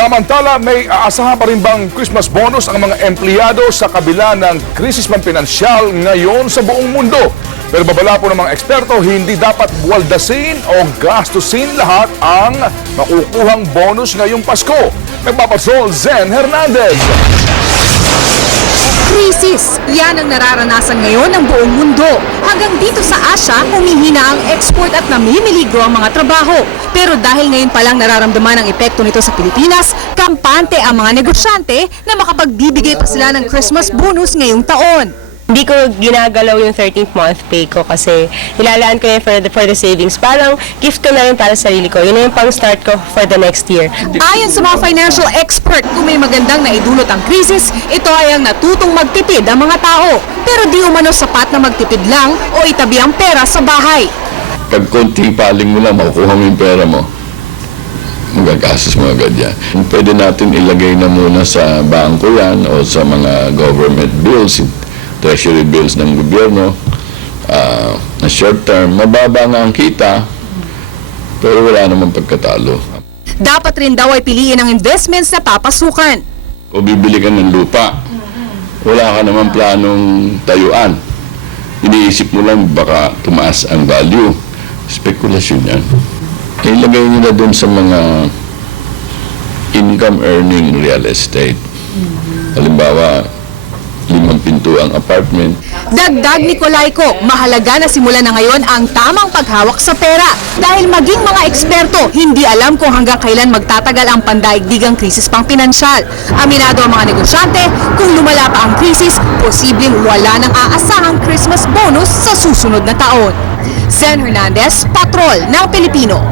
Samantala, may aasahan pa rin bang Christmas bonus ang mga empleyado sa kabila ng krisis pinansyal ngayon sa buong mundo? Pero babala po ng mga eksperto, hindi dapat buwaldasin o gastusin lahat ang makukuhang bonus ngayong Pasko. Nagpapasol, Zen Hernandez. Krisis, yan ang nararanasan ngayon ng buong mundo. Hanggang dito sa Asia, humihina ang export at namimiligro ang mga trabaho. Pero dahil ngayon palang nararamdaman ang epekto nito sa Pilipinas, kampante ang mga negosyante na makapagbibigay pa sila ng Christmas bonus ngayong taon. Hindi ko ginagalaw yung 13th month pay ko kasi nilalaan ko yun for the savings. Parang gift ko na rin para sa sarili ko. Yun na yung pang-start ko for the next year. Ayon sa mga financial expert, kung may magandang naidulot ang krisis, ito ay ang natutong magtipid ang mga tao. Pero di umano sapat na magtipid lang o itabi ang pera sa bahay. Pag konting paling mo lang, makukuha mo yung pera mo, magagastos mo agad yan. Pwede natin ilagay na muna sa bangko yan o sa mga government bills, treasury bills ng gobyerno, na short term. Mababa nga ang kita, pero wala namang pagkatalo. Dapat rin daw ay piliin ang investments na papasukan. O bibili ka ng lupa, wala ka naman planong tayuan. Iniisip mo lang baka tumaas ang value. Spekulasyon yan. Ilagay nyo na dun sa mga income earning real estate. Halimbawa, 5 pinto ang apartment. Dagdag ni Colayco, mahalaga na simulan na ngayon ang tamang paghawak sa pera. Dahil maging mga eksperto, hindi alam kung hanggang kailan magtatagal ang pandaigdigang krisis pang pinansyal. Aminado ang mga negosyante, kung lumala pa ang krisis, posibleng wala nang aasahang Christmas bonus sa susunod na taon. Zen Hernandez, Patrol ng Pilipino.